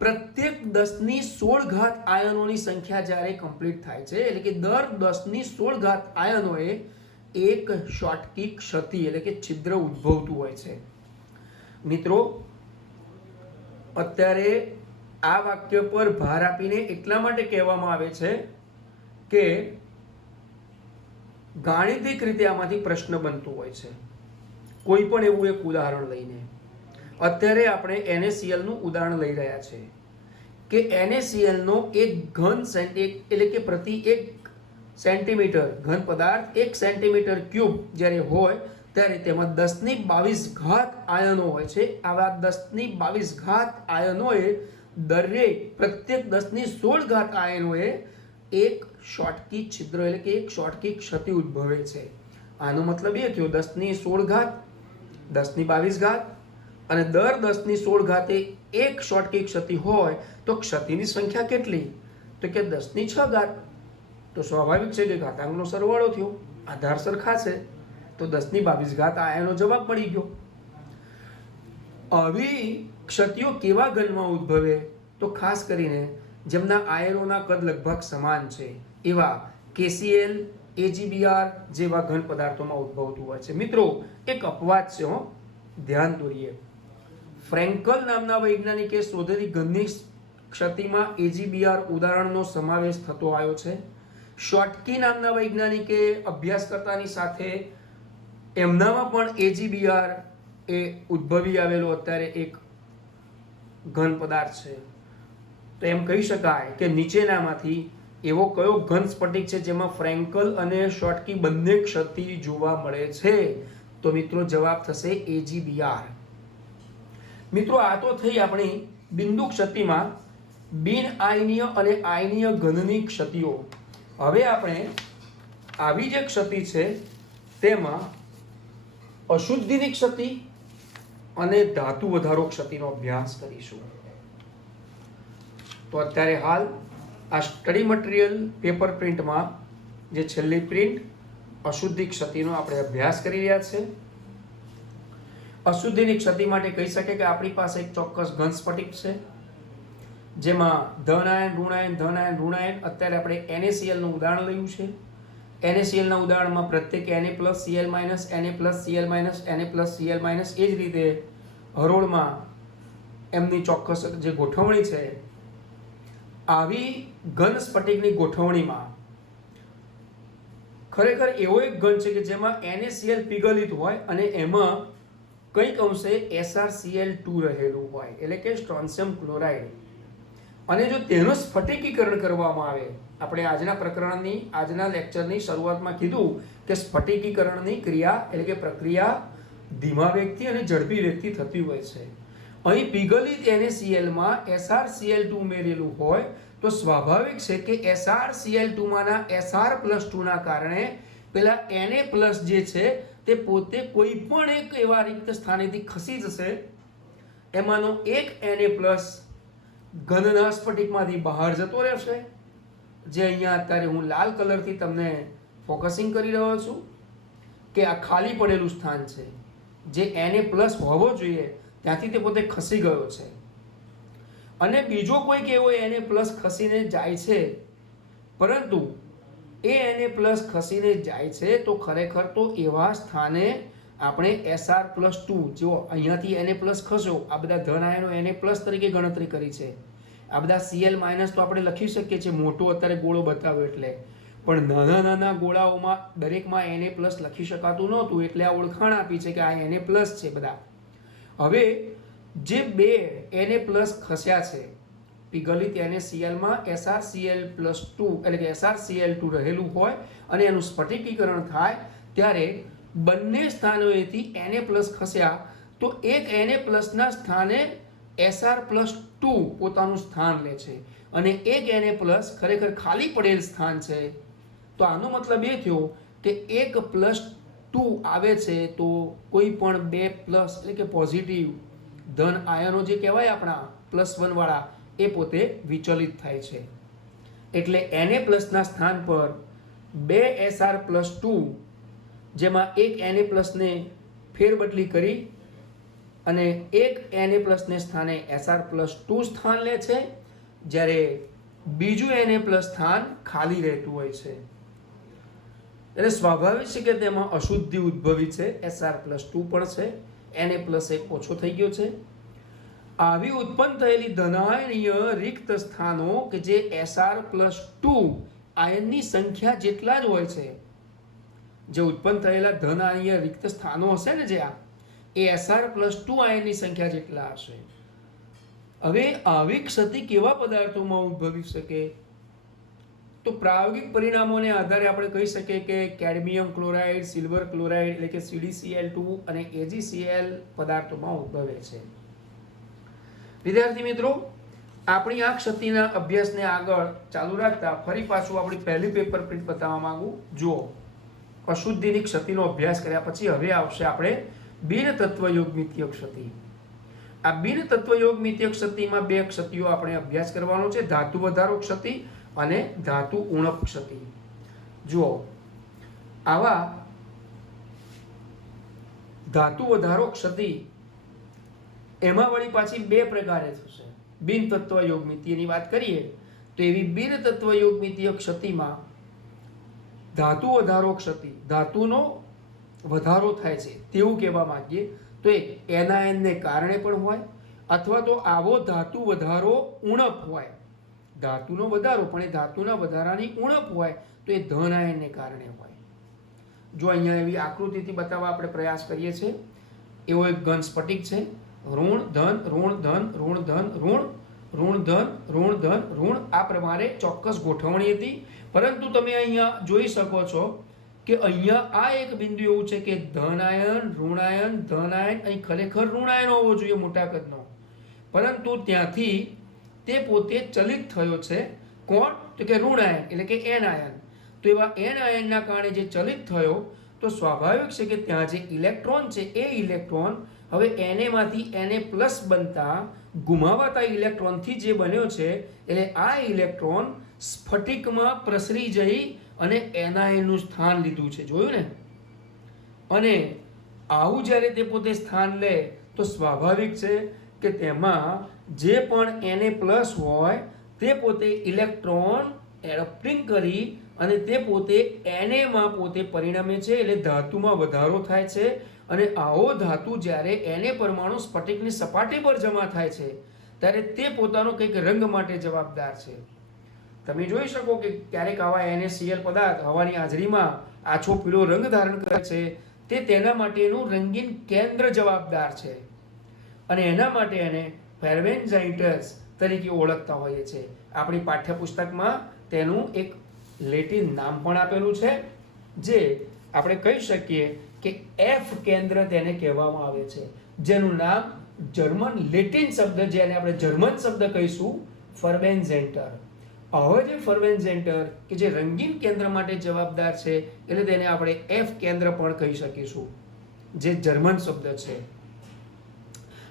પ્રત્યેક 1016 આયનોની સંખ્યા જ્યારે કમ્પ્લીટ થાય છે, એટલે કે દર 1016 આયનોએ એક શોર્ટકી ક્ષતિ એટલે કે છિદ્ર ઉદ્ભવતું હોય છે. મિત્રો, અત્યારે આ વાક્ય પર ભાર આપીને એટલા માટે કહેવામાં આવે છે કે ગાણિતિક રીતે આમાંથી પ્રશ્ન બનતો હોય છે. કોઈ પણ એવું એક ઉદાહરણ લઈને, અત્યારે આપણે NaCl નું ઉદાહરણ લઈ રહ્યા છે કે NaCl નો એક ઘન એટલે કે પ્રતિ 1 સેન્ટીમીટર ઘન પદાર્થ 1 સેન્ટીમીટર ક્યુબ જ્યારે હોય ત્યારે તેમાં 1022 આયનો હોય છે. આવા 1022 આયનોએ પ્રત્યેક 1016 આયનોએ એક શોર્ટકી છિદ્ર એટલે કે એક શોર્ટકી ક્ષતિ ઉદ્ભવે છે. આનો મતલબ એ થયો 1016 1022 અને દર 1016 એક શોર્ટકી ક્ષતિ હોય તો ક્ષતિની સંખ્યા કેટલી, તો કે 10⁶. તો સ્વાભાવિક છે કે ઘાતાંકનો સરવાળો થયો, આધાર સરખા છે તો 10⁻22 આયનો જવાબ મળી ગયો. આવી ક્ષતિઓ કેવા ઘનમાં ઉદ્ભવે, તો ખાસ કરીને જેમના આયનોના કદ લગભગ સમાન છે એવા KCl, AgBr જેવા ઘન પદાર્થોમાં ઉદ્ભવતું હોય છે. મિત્રો, એક અપવાદ છે, ધ્યાન દોરીએ. ફ્રેન્કલ નામના વૈજ્ઞાનિકે શોધેલી ઘનની ક્ષતિમાં AgBr ઉદાહરણનો સમાવેશ થતો આવ્યો છે. શોટકી નામના વૈજ્ઞાનિકે અભ્યાસ કરતાની સાથે એમનામાં પણ AgBr એ ઉદ્ભવી આવેલો અત્યારે એક ઘન પદાર્થ છે. તો એમ કહી શકાય કે નીચેનામાંથી એવો કયો ઘન સ્ફટિક છે જેમાં ફ્રેન્કલ અને શોટકી બંને ક્ષતિ જોવા મળે છે? તો મિત્રો જવાબ થશે AgBr. મિત્રો આ તો થઈ આપણી બિંદુ ક્ષતિમાં બિન આયનીય અને આયનીય ઘનની ક્ષતિઓ. હવે આપણે આવી જે ક્ષતિ છે તેમાં અશુદ્ધિની ક્ષતિ અને ધાતુ વધારો ક્ષતિનો અભ્યાસ કરીશું. તો અત્યારે હાલ આ સ્ટડી મટીરિયલ પેપર પ્રિન્ટમાં જે છેલ્લી પ્રિન્ટ અશુદ્ધિ ક્ષતિનો આપણે અભ્યાસ કરી રહ્યા છે. અશુદ્ધિની ક્ષતિ માટે કહી શકે કે આપણી પાસે એક ચોક્કસ ઘન સ્ફટિક છે જેમાં ધન આયન ઋણાયન ધન આયન ઋણાયન. અત્યારે આપણે NaCl નું ઉદાહરણ લયું છે. NaCl ના ઉદાહરણમાં પ્રત્યેક Na+Cl- Na+Cl- Na+Cl- એ જ રીતે હરોળમાં એમની ચોક્કસ જે ગોઠવણી છે, આવી ઘન સ્ફટિકની ગોઠવણીમાં ખરેખર એવો એક ઘન છે કે જેમાં NaCl પીગલિત હોય અને એમાં કંઈક અંશે SrCl2 રહેલું હોય, એટલે કે સ્ટ્રોન્શિયમ ક્લોરાઇડ. અને જો તેનું સ્ફટિકીકરણ કરવામાં આવે, આપણે આજના લેક્ચરની શરૂઆતમાં કીધું કે સ્ફટિકીકરણની ક્રિયા એટલે કે પ્રક્રિયા ધીમા વેગથી અને ઝડપી વેગથી થતી હોય છે. અહીં પીગલિત NaCl-માં SrCl2 ઉમેરેલું હોય તો સ્વાભાવિક છે કે SrCl2માંના Sr+2 ના કારણે પેલા Na+ જે છે તે પોતે કોઈ પણ એક એવા રિક્ત સ્થાનેથી ખસી જશે. એમાંનો એક Na+ ઘનના સ્ફટિકમાંથી બહાર જતો રહેશે, જે અહીંયા અત્યારે હું લાલ કલરથી તમને ફોકસિંગ કરી રહ્યો છું કે આ ખાલી પડેલું સ્થાન છે જે Na+ હોવો જોઈએ ત્યાંથી તે પોતે ખસી ગયો છે. અને બીજો કોઈક એવો Na+ ખસીને જાય છે, પરંતુ એ Na+ ખસીને જાય છે તો ખરેખર તો એવા સ્થાને આપણે Sr+2 જો અહીંયાથી Na+ ખસ્યો, આ બધા ધન આયનો Na+ તરીકે ગણતરી કરી છે. આ બધા Cl- તો આપણે લખી શકીએ છીએ, મોટો અત્યારે ગોળો બતાવ્યો એટલે, પણ નાના નાના ગોળાઓમાં દરેકમાં Na+ લખી શકાતું નહોતું, એટલે આ ઓળખાણ આપી છે કે આ Na+ છે બધા. હવે જે બે Na+ ખસ્યા છે પીગલિત NaCl-માં SrCl+2 એટલે કે SrCl2 રહેલું હોય અને એનું સ્ફટિકીકરણ થાય ત્યારે બંને સ્થાનોએથી Na+ ખસ્યા તો એક Na+ ના સ્થાને Sr+2 પોતાનું સ્થાન લે છે અને એક Na+ ખરેખર ખાલી પડેલ સ્થાન છે. તો આનો મતલબ એ થયો કે 1+2 આવે છે તો કોઈ પણ 2+ એટલે કે પોઝિટિવ ધન આયનો જે કહેવાય આપણા +1 વાળા એ પોતે વિચલિત થાય છે. એટલે Na+ ના સ્થાન પર 2 Sr+2 જેમાં એક Na+ ને ફેરબદલી કરી અને એક Na+ ને સ્થાને Sr+2 સ્થાન લે છે, જ્યારે બીજું Na+ સ્થાન ખાલી રહેતું હોય છે. એટલે સ્વાભાવિક છે કે તેમાં અશુદ્ધિ ઉદ્ભવી છે, Sr+2 પણ છે, Na+ એક ઓછો થઈ ગયો છે. આવી ઉત્પન્ન થયેલી ધનાયનીય રિક્ત સ્થાનો કે જે Sr+2 આયનની સંખ્યા જેટલા જ હોય છે, જે ઉત્પન્ન થયેલા ધનાયનીય રિક્ત સ્થાનો હશે ને જે એ Sr+2 આયનની સંખ્યા જેટલા હશે. હવે આવી ક્ષતિ કેવા પદાર્થોમાં ઉદ્ભવી શકે? તો પ્રાયોગિક પરિણામોને આધારે આપણે કહી શકીએ કે કેડમિયમ ક્લોરાઇડ, સિલ્વર ક્લોરાઇડ એટલે કે CdCl2 અને AgCl પદાર્થોમાં ઉદ્ભવે છે. વિદ્યાર્થી મિત્રો, આપણી આ ક્ષતિના અભ્યાસને આગળ ચાલુ રાખતા ફરી પાછું આપણી પહેલી પેપર પ્રિન્ટ બતાવવા માંગુ. જુઓ, અશુદ્ધિની ક્ષતિનો અભ્યાસ કર્યા પછી હવે આવશે આપણે બિન તત્વયોગમિતીય ક્ષતિ. આ બિન તત્વયોગમિતીય ક્ષતિમાં બે ક્ષતિઓ આપણે અભ્યાસ કરવાનો છે, ધાતુ વધારો ક્ષતિ અને ધાતુ ઉણપ ક્ષતિ. જુઓ, આવા ધાતુ વધારો ક્ષતિ એમાં વળી પાછી બે પ્રકારે થશે. બિન તત્વયોગમિતીયની વાત કરીએ તો એવી બિન તત્વયોગમિતીય ક્ષતિમાં ધાતુ વધારો ક્ષતિ, ધાતુનો વધારો થાય છે તેવું કહેવા માંગીએ તો એક એનાયનને કારણે પણ હોય, અથવા તો આવો ધાતુ વધારો ઉણપ હોય ધાતુનો વધારો, પણ એ ધાતુના વધારાની ઉણપ હોય તો એ ધન આયનને કારણે હોય. જો અહીંયા એવી આકૃતિથી બતાવવા આપણે પ્રયાસ કરીએ છીએ. એવો એક ઘન સ્ફટિક છે. ઋણ ધન ઋણ ધન ઋણ ધન ઋણ ઋણ ધન ઋણ ધન ઋણ, આ પ્રમાણે ચોક્કસ ગોઠવણી હતી. પરંતુ તમે અહીંયા જોઈ શકો છો કે અહીંયા આ એક બિંદુ એવું છે કે ધન આયન ઋણાયન ધન આયન, અહીં ખરેખર ઋણાયન હોવો જોઈએ મોટા કદનો, પરંતુ ત્યાંથી તે પોતે ચલિત થયો છે. કોણ? તો કે ઋણાયન એટલે કે એન આયન. તો એવા એન આયનના કારણે જે ચલિત થયો, તો સ્વાભાવિક છે કે ત્યાં જે ઇલેક્ટ્રોન છે એ ઇલેક્ટ્રોન હવે Na માંથી Na પ્લસ બનતા ગુમાવાતા ઇલેક્ટ્રોનથી જે બન્યો છે, એટલે આ ઇલેક્ટ્રોન સ્ફટિકમાં પ્રસરી જઈ અને એનાયનનું સ્થાન લીધું છે. જોયું ને? અને આવું જ્યારે તે પોતે સ્થાન લે તો સ્વાભાવિક છે કે તેમાં જે પણ Na પ્લસ હોય તે પોતે ઇલેક્ટ્રોન એડપ્ટિંગ કરી અને તે પોતે Na માં પોતે પરિણમે છે, એટલે ધાતુમાં વધારો થાય છે. અને આવો ધાતુ જ્યારે Na પરમાણુ સ્ફટિકની સપાટી પર જમા થાય છે ત્યારે તે પોતાનો કંઈક રંગ માટે જવાબદાર છે. તમે જોઈ શકો કે ક્યારેક આવા NaCl પદાર્થ હવાની હાજરીમાં આછો પીળો રંગ ધારણ કરે છે. તે તેના માટેનું રંગીન કેન્દ્ર જવાબદાર છે અને એના માટે એને ફેર્વેન્ઝાઇટસ તરીકે ઓળખતા હોઈએ છીએ. આપણી પાઠ્યપુસ્તકમાં તેનું એક લેટિન નામ પણ આપેલું છે, જે આપણે કહી શકીએ કે એફ કેન્દ્ર તેને કહેવામાં આવે છે, જેનું નામ જર્મન લેટિન શબ્દ, જેને આપણે જર્મન શબ્દ કહીશું ફર્બેન્ઝેન્ટર. હવે જે ફર્બેન્ઝેન્ટર કે જે રંગીન કેન્દ્ર માટે જવાબદાર છે, એટલે તેને આપણે એફ કેન્દ્ર પણ કહી શકીશું, જે જર્મન શબ્દ છે.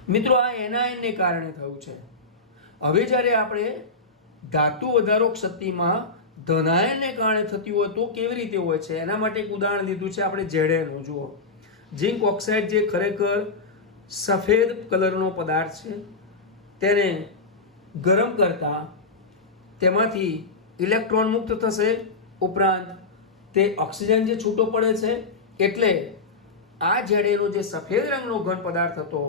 મિત્રો, આ એનાયનને કારણે થયું છે. હવે જ્યારે આપણે ધાતુ વધારો ક્ષતિમાં ધનાયનને કારણે થતી હોય તો કેવી રીતે હોય છે, એના માટે એક ઉદાહરણ લીધું છે આપણે Zn. જુઓ, ઝિંક ઓક્સાઇડ જે ખરેખર સફેદ કલરનો પદાર્થ છે, તેને ગરમ કરતા તેમાંથી ઇલેક્ટ્રોન મુક્ત થશે, ઉપરાંત તે ઓક્સિજન જે છૂટો પડે છે, એટલે આ Zn જે સફેદ રંગનો ઘન પદાર્થ હતો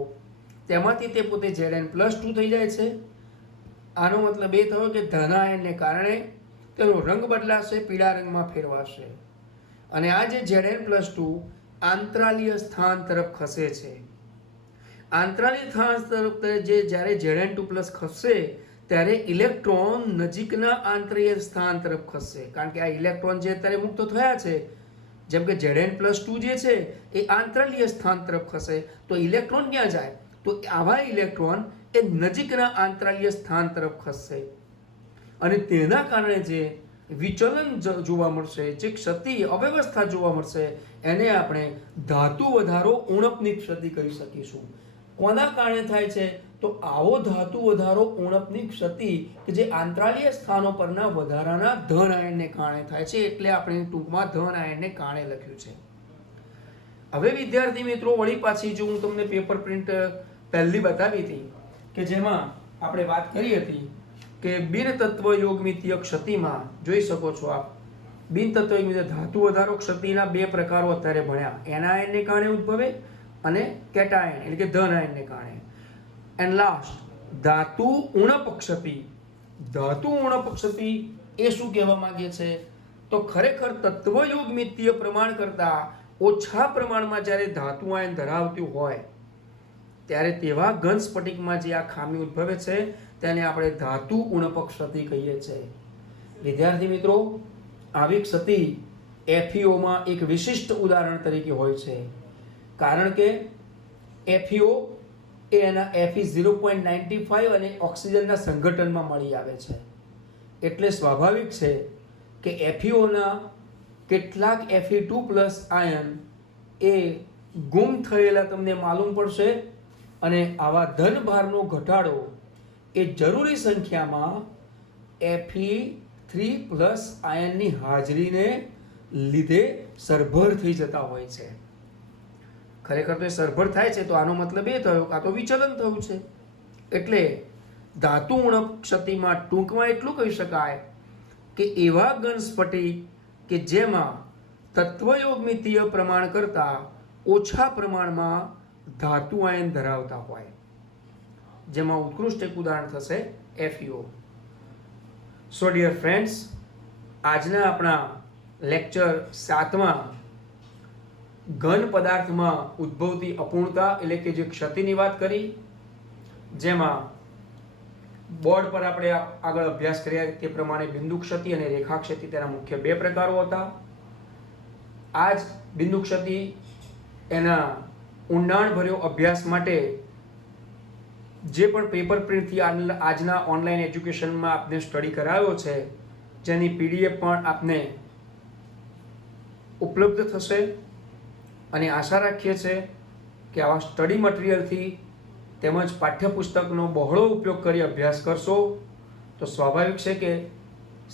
તેમાંથી તે પોતે Zn+2 થઈ જાય છે. આનો મતલબ એ થયો કે ધનાયનને કારણે તેનો રંગ બદલાશે, પીળા રંગમાં ફેરવાશે. અને આ જે Zn+2 આંતરાલીય સ્થાન તરફ ખસે છે. આંતરાલીય સ્થાન તરફ જ્યારે Zn2+ ખસશે ત્યારે ઇલેક્ટ્રોન નજીકના આંતરીય સ્થાન તરફ ખસશે, કારણ કે આ ઇલેક્ટ્રોન જે અત્યારે મુક્ત થયા છે, જેમ કે Zn+2 જે છે એ આંતરાલીય સ્થાન તરફ ખસે, તો ઇલેક્ટ્રોન ક્યાં જાય? તો આવા ઇલેક્ટ્રોન એ નજીકના આંતરાલીય સ્થાન તરફ ખસશે અને તેના કારણે જે વિચલન જોવા મળશે, જે ક્ષતિ અવ્યવસ્થા જોવા મળશે, એને આપણે ધાતુ વધારો ઉણપની ક્ષતિ કહી શકીશું. કોના કારણે થાય છે? તો આવો ધાતુ વધારો ઉણપની ક્ષતિ કે જે આંતરાલીય સ્થાનો પરના વધારાના ધન આયનને કારણે થાય છે, એટલે આપણે ટૂંકમાં ધન આયનને કારણે લખ્યું છે. હવે વિદ્યાર્થી મિત્રો, વળી પાછી જો હું તમને પેપર પ્રિન્ટ પહેલી બતાવી હતી કે જેમાં આપણે વાત કરી હતી કે બિનતત્વ યોગમિતીય ક્ષતિમાં જોઈ શકો છો આપ, બિનતત્વ યોગમિતીય ધાતુ વધારો ક્ષતિના બે પ્રકારો અત્યારે ભણ્યા, એનાયનને કારણે ઉદ્ભવે અને કેટાયન એટલે કે ધન આયનને કારણે. એન્ડ લાસ્ટ ધાતુ ઉણપ ક્ષતિ. ધાતુ ઉણપ ક્ષતિ એ શું કહેવા માંગે છે? તો ખરેખર તત્વયોગમિતીય પ્રમાણ કરતા ઓછા પ્રમાણમાં જ્યારે ધાતુ આયન ધરાવતું હોય ત્યારે તેવા ઘન સ્ફટિકમાં જે આ ખામી ઉદ્ભવે છે તેને આપણે ધાતુ ઉણપ ક્ષતિ કહીએ છીએ. વિદ્યાર્થી મિત્રો, આવી ક્ષતિ FeOમાં એક વિશિષ્ટ ઉદાહરણ તરીકે હોય છે, કારણ કે FeO એ એના Fe0.95 અને ઓક્સિજનના સંઘટનમાં મળી આવે છે. એટલે સ્વાભાવિક છે કે FeOના કેટલાક Fe2+ આયન એ ગુમ થયેલા તમને માલુમ પડશે અને આવા ધનભારનો ઘટાડો એ જરૂરી સંખ્યામાં Fe3+ આયનની હાજરીને લીધે સરભર થઈ જતા હોય છે. ખરેખર તો એ સરભર થાય છે તો આનો મતલબ એ થયો કે આ તો વિચલન થયું છે. એટલે ધાતુ ઉણપ ક્ષતિમાં ટૂંકમાં એટલું કહી શકાય કે એવા ઘન સ્ફટિક કે જેમાં તત્વયોગમિતીય પ્રમાણ કરતાં ઓછા પ્રમાણમાં ધાતુ આયન ધરાવતા હોય, જેમાં ઉત્કૃષ્ટ એક ઉદાહરણ થશે FeO. સો ડિયર ફ્રેન્ડ્સ, આજના આપણા લેક્ચર 7માં ઘન પદાર્થમાં ઉદ્ભવતી અપૂર્ણતા એટલે કે જે ક્ષતિની વાત કરી, જેમાં બોર્ડ પર આપણે આગળ અભ્યાસ કર્યા તે પ્રમાણે બિંદુ ક્ષતિ અને રેખા ક્ષતિ તેના મુખ્ય બે પ્રકારો હતા. આ જ બિંદુ ક્ષતિ એના ઊંડાણભર્યો અભ્યાસ માટે જે પણ પેપર પ્રિન્ટથી આજના ઓનલાઈન એજ્યુકેશનમાં આપને સ્ટડી કરાવ્યો છે, જેની પીડીએફ પણ આપને ઉપલબ્ધ થશે અને આશા રાખીએ છીએ કે આવા સ્ટડી મટીરિયલથી તેમજ પાઠ્યપુસ્તકનો બહોળો ઉપયોગ કરી અભ્યાસ કરશો તો સ્વાભાવિક છે કે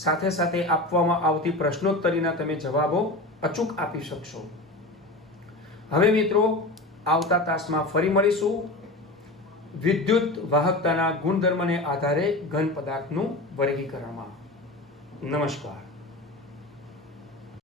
સાથે સાથે આપવામાં આવતી પ્રશ્નોત્તરીના તમે જવાબો અચૂક આપી શકશો. હવે મિત્રો, આવતા તાસમાં ફરી મળીશું વિદ્યુત વાહકતાના ગુણધર્મને આધારે ઘન પદાર્થનું વર્ગીકરણમાં. નમસ્કાર.